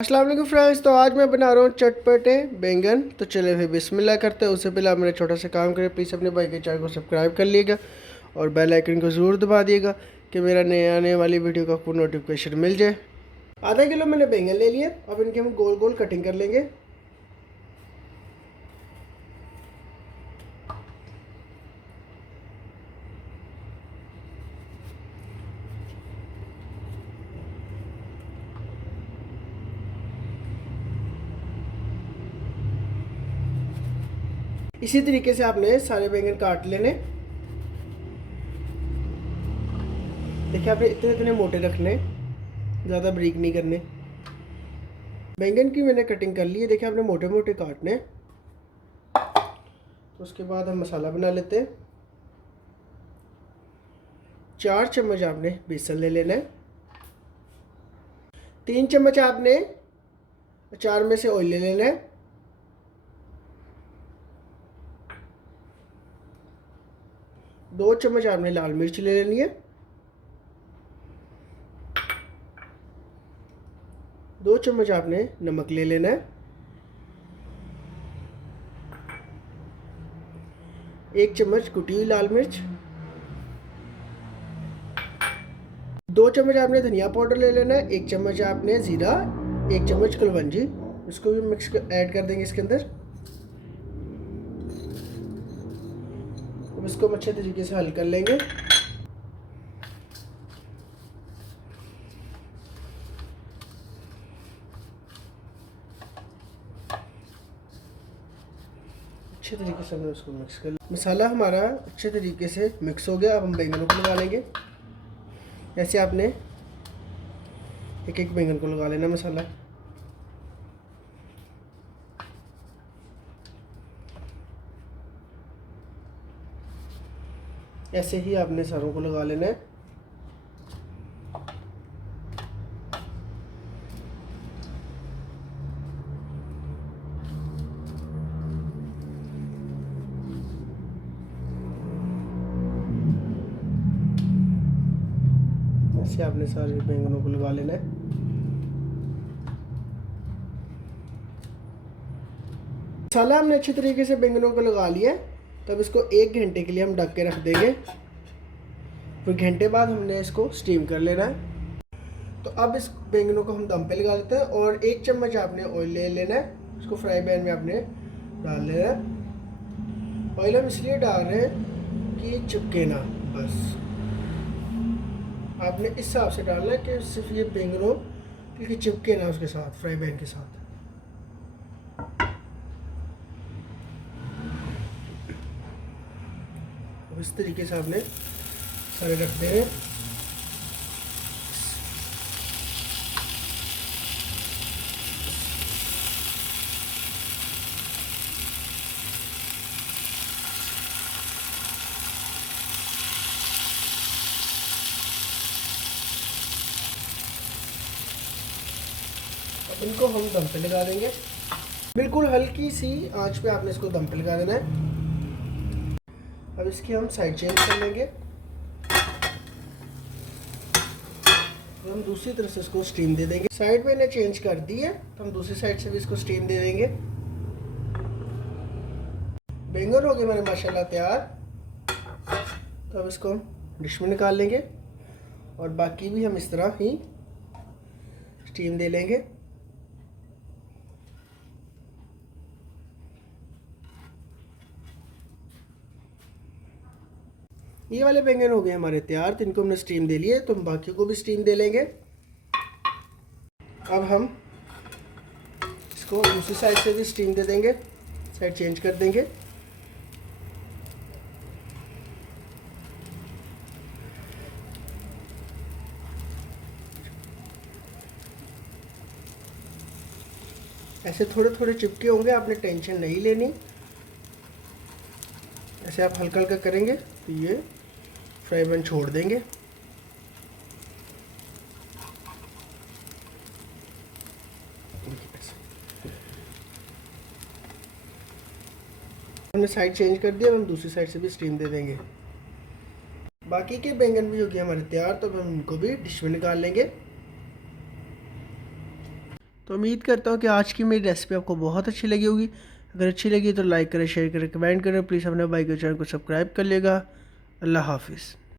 अस्सलाम वालेकुम फ्रेंड्स। तो आज मैं बना रहा हूँ चटपटे बैंगन। तो चले फिर बिस्मिल्लाह करते हैं। उससे पहले आप मेरा छोटा सा काम करें, प्लीज़ अपने भाई के चैनल को सब्सक्राइब कर लीजिएगा और बेल आइकन को ज़रूर दबा दिएगा कि मेरा नए आने वाली वीडियो का आपको नोटिफिकेशन मिल जाए। आधा किलो मैंने बैंगन ले लिए। अब इनकी हम गोल गोल कटिंग कर लेंगे। इसी तरीके से आपने सारे बैंगन काट लेने। देखिए आपने इतने इतने मोटे रखने, ज़्यादा बारीक नहीं करने। बैंगन की मैंने कटिंग कर ली है। देखिए आपने मोटे मोटे काटने। तो उसके बाद हम मसाला बना लेते हैं। 4 चम्मच आपने बेसन ले लेना है। 3 चम्मच आपने अचार में से ऑयल ले लेना है। 2 चम्मच आपने लाल मिर्च ले लेनी है। 2 चम्मच आपने नमक ले लेना है। 1 चम्मच कुटी हुई लाल मिर्च। 2 चम्मच आपने धनिया पाउडर ले लेना है। 1 चम्मच आपने ज़ीरा, 1 चम्मच कलवंजी, इसको भी मिक्स ऐड कर देंगे इसके अंदर। अब इसको हम अच्छे तरीके से हल कर लेंगे। अच्छे तरीके से हमने उसको मिक्स कर लिया। मसाला हमारा अच्छे तरीके से मिक्स हो गया। अब हम बैंगनों को लगा लेंगे। ऐसे आपने एक एक बैंगन को लगा लेना मसाला। ऐसे ही आपने सारों को लगा लेना है। ऐसे आपने सारे बैंगनों को लगा लेना है। मसाला हमने अच्छे तरीके से बैंगनों को लगा लिया है। तब इसको 1 घंटे के लिए हम ढक के रख देंगे। फिर घंटे बाद हमने इसको स्टीम कर लेना है। तो अब इस बैंगनों को हम दम पे लगा लेते हैं और 1 चम्मच आपने ऑयल ले लेना है। इसको फ्राई पैन में आपने डाल लेना है। ऑयल हम इसलिए डाल रहे हैं कि चिपके ना, बस आपने इस हिसाब से डालना है कि सिर्फ ये बैंगनों क्योंकि चिपके ना उसके साथ, फ्राई पैन के साथ। इस तरीके से आपने सारे रख देने। अब इनको हम दम पे लगा देंगे। बिल्कुल हल्की सी आंच पे आपने इसको दम पे लगा देना है। अब इसकी हम साइड चेंज कर लेंगे। तो हम दूसरी तरफ से इसको स्टीम दे देंगे। साइड मैंने चेंज कर दी है तो हम दूसरी साइड से भी इसको स्टीम दे देंगे। बैंगन हो गए हमारे माशाल्लाह तैयार। तो अब इसको हम डिश में निकाल लेंगे और बाकी भी हम इस तरह ही स्टीम दे लेंगे। ये वाले बैंगन हो गए हमारे तैयार। तो इनको हमने स्टीम दे लिए, तो हम बाकी को भी स्टीम दे लेंगे। अब हम इसको दूसरी साइड से भी स्टीम दे देंगे। साइड चेंज कर देंगे। ऐसे थोड़े थोड़े चिपके होंगे, आपने टेंशन नहीं लेनी। ऐसे आप हल्का हल्का करेंगे तो ये फ्राई पैन छोड़ देंगे। हमने साइड चेंज कर दिया। हम दूसरी साइड से भी स्टीम दे देंगे। बाकी के बैंगन भी हो गए हमारे तैयार। तो हम इनको भी डिश में निकाल लेंगे। तो उम्मीद करता हूँ कि आज की मेरी रेसिपी आपको बहुत अच्छी लगी होगी। अगर अच्छी लगी तो लाइक करें, शेयर करें, कमेंट करें। प्लीज़ अपने भाई के चैनल को सब्सक्राइब कर लेगा। अल्लाह हाफिज़।